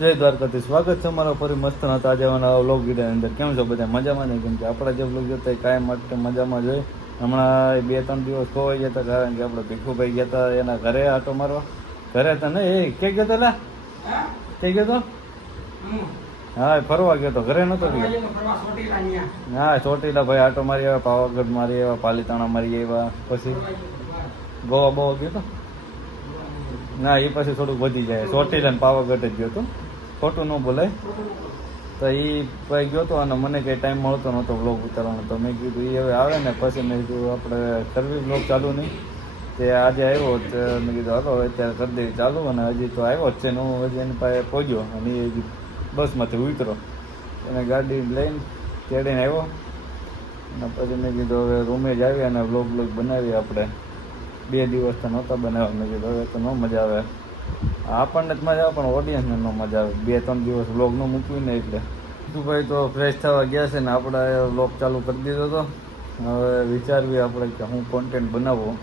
જય દ્વારકાથી સ્વાગત છે અમારા ફરી મસ્ત હતા આજે વ્લોગ વિડીયોની અંદર. કેમ છો બધા? મજામાં નહીં? કેમ કે આપણા જે વ્લોગ જોતા કાયમ માટે મજામાં જોઈએ. હમણાં 2-3 દિવસ ખોવાઈ ગયા હતા કારણ કે આપણે ભીખુભાઈ ગયા હતા એના ઘરે આટો મારવા. ઘરે હતા ને એ ક્યાં ગયો હતો? લા ક્યાં ગયો હતો? હા ફરવા ગયો હતો, ઘરે નતો ગયો. હા ચોટીલા ભાઈ આટો મારી આવ્યા, પાવાગઢ મારી આવ્યા, પાલીતાણા મારી આવ્યા, પછી ગોવા ગયો હતો. ના એ પછી થોડુંક વધી જાય, ચોટીલા ને પાવાગઢ જ ગયો હતો, ખોટું ન બોલાય. તો એ ભાઈ ગયો હતો અને મને કંઈ ટાઈમ મળતો નહોતો બ્લોગ ઉતારવાનો. તો મેં કીધું એ હવે આવે ને પછી મેં કીધું આપણે કરવી બ્લોગ ચાલુ નહીં. તે આજે આવ્યો તો મેં કીધું હાલો અત્યારે કરી દઈએ ચાલુ. અને હજી તો આવ્યો જ છે ને હું હજી એની પાસે પહોંચ્યો અને એ બસમાંથી ઉતરો એને ગાડી લઈને તેડીને આવ્યો. અને પછી મેં કીધું હવે રૂમે જ આવી અને બ્લોગ બનાવીએ આપણે. 2 દિવસ તો નહોતા બનાવ્યા. મેં કીધું હવે તો ન મજા આવે, આપણને જ મજા આવે પણ ઓડિયન્સને ન મજા આવે. 2-3 દિવસ વ્લોગ ન મૂક્યું ને એટલે તું ભાઈ તો ફ્રેશ થવા ગયા છે ને આપણે વ્લોગ ચાલુ કરી દીધો હતો. હવે વિચારવી આપણે કે હું કોન્ટેન્ટ બનાવવો.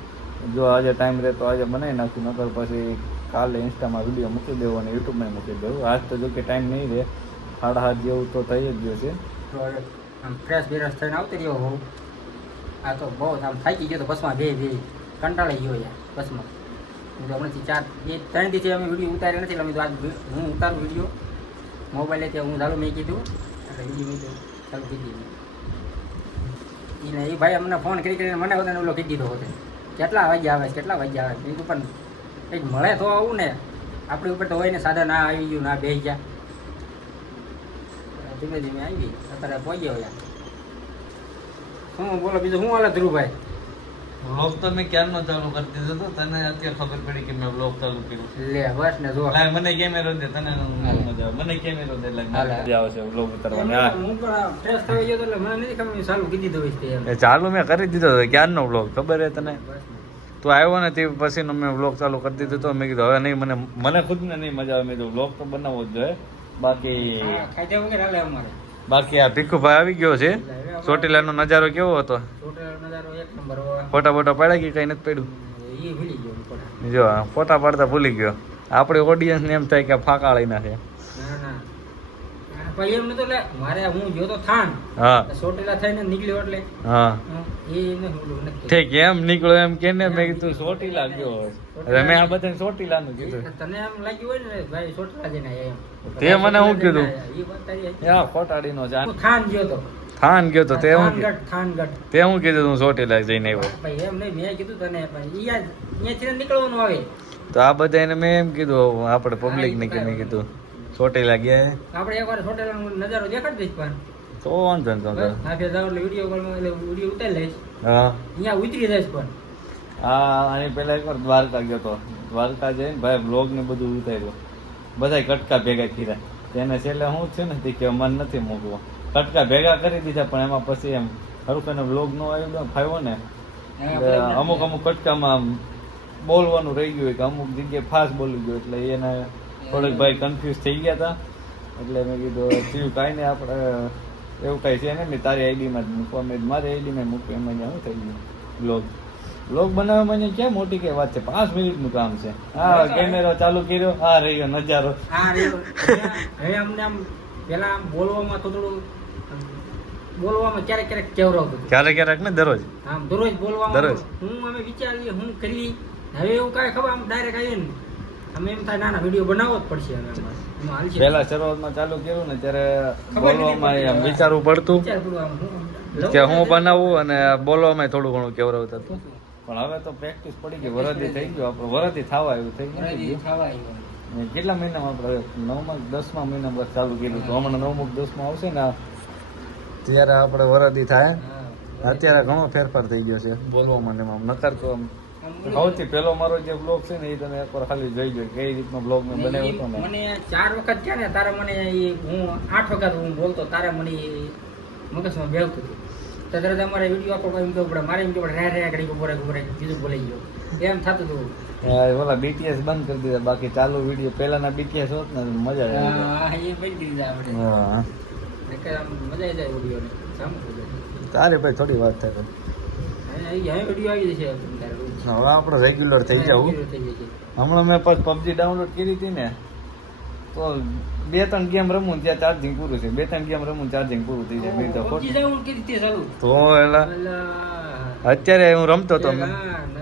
જો આજે ટાઈમ રહે તો આજે બનાવી નાખ્યું, નકર પછી કાલે ઇન્સ્ટામાં વિડીયો મૂકી દેવો અને યુટ્યુબમાં મૂકી દેવું. આજ તો જો કે ટાઈમ નહીં રહે, 7:30 જેવું તો થઈ જ ગયો છે. આમ ફ્રેશ બેરસ થઈને આવતી રહ્યો હોઉં. આ તો બહુ આમ થાકી ગયો તો બસમાં બે કંટાળી ગયો યાર બસમાં. હમણાંથી 4-3 દિવસથી અમે વિડીયો ઉતાર્યો નથી. અમે તો આજ હું ઉતારું વિડીયો મોબાઈલેથી. હું ચાલુ મેં કીધું એટલે વિડીયો ચાલુ કરી દીધું. એને એ ભાઈ અમને ફોન કરીને મને બધાને ઓલો કહી દીધો હતો કેટલા વાગ્યા આવે કેટલા વાગ્યા આવે. બીજું પણ કંઈક મળે તો આવું ને, આપણી ઉપર તો હોય ને. સાદા ના આવી ગયું ના બેસી ગયા, ધીમે ધીમે આવી અત્યારે પહોંચ્યો યાર. શું બોલો બીજું શું હાલે ધ્રુવભાઈ? વ્લોગ તો મેં ક્યારનો ચાલુ કરી દીધો હતો, તને અત્યારે ખબર પડી કે મેં વ્લોગ ચાલુ કર્યું. લે બસ ને જો મને કેમેરો દે, તને મજા આવે. મને કેમેરો દે એટલે મજા આવે છે વ્લોગ ઉતારવાની. હું પણ ફ્રેશ થઈ ગયો એટલે મને નથી ખબર ચાલુ કરી દીધો હોય. ચાલુ મેં કરી દીધો હતો ક્યારનો વ્લોગ, ખબર હે તને? તું આવ્યો ને તે પછીનો મેં વ્લોગ ચાલુ કરી દીધો હતો. મેં કીધું હવે નહીં, મને ખુદને નહીં મજા આવે. મેં કીધું વ્લોગ તો બનાવવો જ જોઈએ. બાકી આ ભીખુભાઈ આવી ગયો છે. ચોટીલાનો નજારો કેવો હતો? ફોટા બોટા પાડ્યા કે કઈ નથી પડ્યું? જો ફોટા પાડતા ભૂલી ગયો. આપણે ઓડિયન્સ ને એમ થાય કે ફાંકા લઈ નાખે. ઠીક એમ નીકળ્યો એમ કે ને મેં કીધું ચોટીલા ગયો. મેં આ બધાને ચોટીલા નું કીધું. તને એમ લાગ્યું હોય ને ભાઈ ચોટીલા જઈને એમ તે મને શું કીધું? ખોટાડી નો થાન ગયો તો થાન ગયો તો તે હું કીધું તું ચોટીલા જઈને આવ્યો. એમ નહીં મેં કીધું તને અહીંયાથી નીકળવાનું આવે તો આ બધા એને મેં એમ કીધું આપણે પબ્લિક ને કે મેં કીધું ચોટીલા ગયા. આપણે એકવાર ચોટીલાનો નજારો દેખાડી દઈશ પણ તો વાંધો ને તો વિડીયો ઉતારી લઈશ. હા અહીંયા ઉતરી જઈશ પણ હા. આની પહેલા એકવાર દ્વારકા ગયો તો. દ્વારકા જઈને ભાઈ બ્લોગ ને બધું ઉતાર્યું. બધા કટકા ભેગા કર્યા. તેને છેલ્લે શું છે ને કે મન નથી મૂકવો. કટકા ભેગા કરી દીધા પણ એમાં પછી એમ ખરું બ્લોગ નો આવ્યો ફાવ્યો ને. અમુક કટકામાં બોલવાનું રહી ગયું કે અમુક જગ્યાએ ફાસ્ટ બોલી ગયું એટલે એને થોડુંક ભાઈ કન્ફ્યુઝ થઈ ગયા હતા. એટલે મેં કીધું થયું કાંઈ નહીં, આપણે એવું કાંઈ છે ને તારી આઈડીમાં જ મૂકવા. મેં મારી આઈડીમાં મૂકવું એમાં શું થઈ ગયું. બ્લોગ બનાવવામાં ક્યાં મોટી કઈ વાત છે, 5 મિનિટનું કામ છે. હા કેમેરો ચાલુ કર્યો, આ રહ્યો નજારો. હવે અમને આમ પેલા આમ બોલવામાં થોડું ક્યારેક કેવરાવતું, ક્યારેક ને દરરોજ આમ દરરોજ બોલવામાં હું અમે વિચારીએ હું કરી. હવે એવું કાંઈ ખબર આમ ડાયરેક્ટ આવીએ ને અમે એમ થાય ના વિડીયો બનાવવો જ પડશે. પેલા શરૂઆતમાં ચાલુ કર્યું ને ત્યારે બોલવામાં વિચારવું પડતું કે હું બનાવું અને બોલવામાં થોડું ઘણું કેવરાવતું હતું. પણ હવે તો પ્રેક્ટિસ પડી ગઈ, વરદી થઈ ગયું. આપણે વરદી થવા આવ્યું થઈ ગયું. કેટલા મહિનામાં આપણે 9માં 10મા મહિનામાં ચાલુ કર્યું હતું. હમણાં 9મું 10માં આવશે ને ત્યારે આપણે વરદી થાય. અત્યારે ઘણો ફેરફાર થઈ ગયો છે બોલવામાં એમાં. નકર તો સૌથી પહેલો મારો જે બ્લોગ છે ને એ તમે એકવાર ખાલી જોઈ ગયો કઈ રીતનો બ્લોગ મેં બનાવ્યો હતો ને. મને 4 વખત છે ને તારે મને હું 8 વખત હું બોલતો તારે મને મગજમાં બેવતું હતું. ત્યારે તમારે વિડીયો આપો એમ કેવું પડે, મારે એમ કેવું પડે રે કરી ઉપર બીજું બોલાઈ ગયો એમ થતું હતું. ઓલા બીટીએસ બંધ કરી દીધા, બાકી ચાલુ વિડીયો પહેલાના બીટીએસ હોત ને મજા આવે. એ બંધ કરી દીધા આપણે. મજા આવી જાય વિડીયોને સામું. તારે ભાઈ થોડી વાત થાય વિડીયો આવી જશે. હવે આપણે રેગ્યુલર થઈ જવું. હમણાં મેં પબજી ડાઉનલોડ કરી હતી ને તો 2-3 ગેમ રમું ત્યાં ચાર્જિંગ પૂરું છે, 2-3 ગેમ રમું ચાર્જિંગ પૂરું થઈ જાય. મેં તો PUBG જવું કે રીતે ચાલુ તો એલા અલા, અત્યારે હું રમતો તો હા,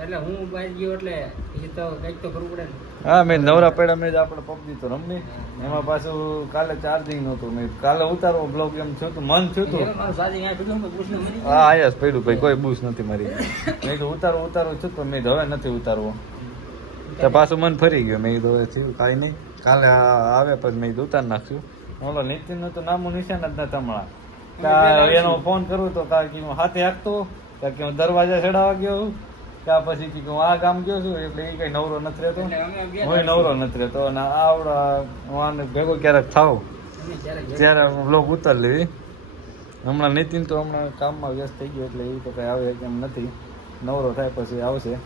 એટલે હું બહાર ગયો એટલે પછી તો કંઈક તો કરવું પડે ને. હા મેં નવરા પડ્યા મેં આપણે પબજી તો રમી, એમાં પાછું કાલે ચાર્જિંગ નહોતું, મેં કાલે ઉતારવો બ્લોગ એમ થયું હતું, મન થયું હતું. મારું સાદી અહીંયા પીધું ને પૂછને મળી ગયું. હા આયા જ પડ્યું ભાઈ, કોઈ બૂસ નથી મારી. મેં તો ઉતારવું છું પણ મેં હવે નથી ઉતારવો. તો પાછું મન ફરી ગયો, મેં કીધું હવે થયું કાંઈ નહીં, કાલે આવે પછી મેં કીધું ઉતાર નાખશું. ઓલો નીતિનનું તો નામું નિશાન જ નથી હમણાં. કા એનો ફોન કરું તો કા કે હું હાથે હાંકતો, કા કે હું દરવાજા ચડાવવા ગયો, કા પછી કે હું આ ગામ ગયો છું, એટલે એ કઈ નવરો નથી રહેતો. એટલે અમે બે હું નવરો નથી રહેતો અને આવડા હું આને ભેગો ક્યારેક થાવ અમે ક્યારેક ગયા. ત્યારે બ્લોગ ઉતાર લેવી. હમણાં નીતિન તો હમણાં કામમાં વ્યસ્ત થઈ ગયો એટલે એ તો કઈ આવે કેમ નથી, નવરો થાય પછી આવશે.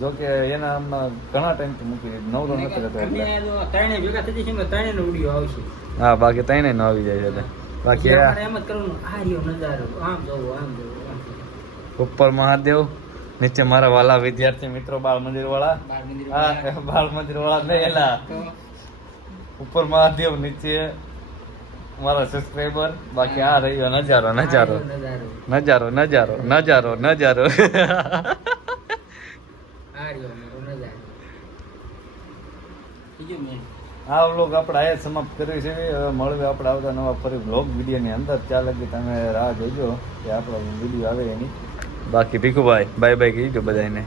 જોકે એના હમણાં ઘણા ટાઈમથી મૂકી દીધું, નવરો નથી રહેતો એટલે. અમે તો ત્રણે ભેગા થઈ જઈશું ને તો ત્રણેયનો વિડીયો આવશે. હા બાકી તઈને ન આવી જાય એટલે બાકી પછી અમારે એમ જ કરવાનું, આ રહ્યો નજારો, આમ જોવો, આમ જોવો, આમ જોવો. ઉપર મહાદેવ, નીચે મારા વાલા વિદ્યાર્થી મિત્રો બાળ મંદિર વાળા. બાળ મંદિર હા બાળ મંદિર વાળા નહીં એલા, તો ઉપર મહાદેવ, નીચે મારા સબસ્ક્રાઈબર. બાકી આ રહ્યો નજારો નજારો આ નજારો, નજારો નજારો નજારો નજારો. આ રહ્યો અમારો નજારો. બીજું મેં આ વ્લોગ આપણે આયા જ સમાપ્ત કર્યું છે. હવે મળવે આપણે આવતા નવા ફરી વ્લોગ વિડીયોની અંદર. ત્યાં લગી તમે રાહ જોજો કે આપણો વિડીયો આવે એની. બાકી ભીખુભાઈ બાય બાય કહીજો બધાને.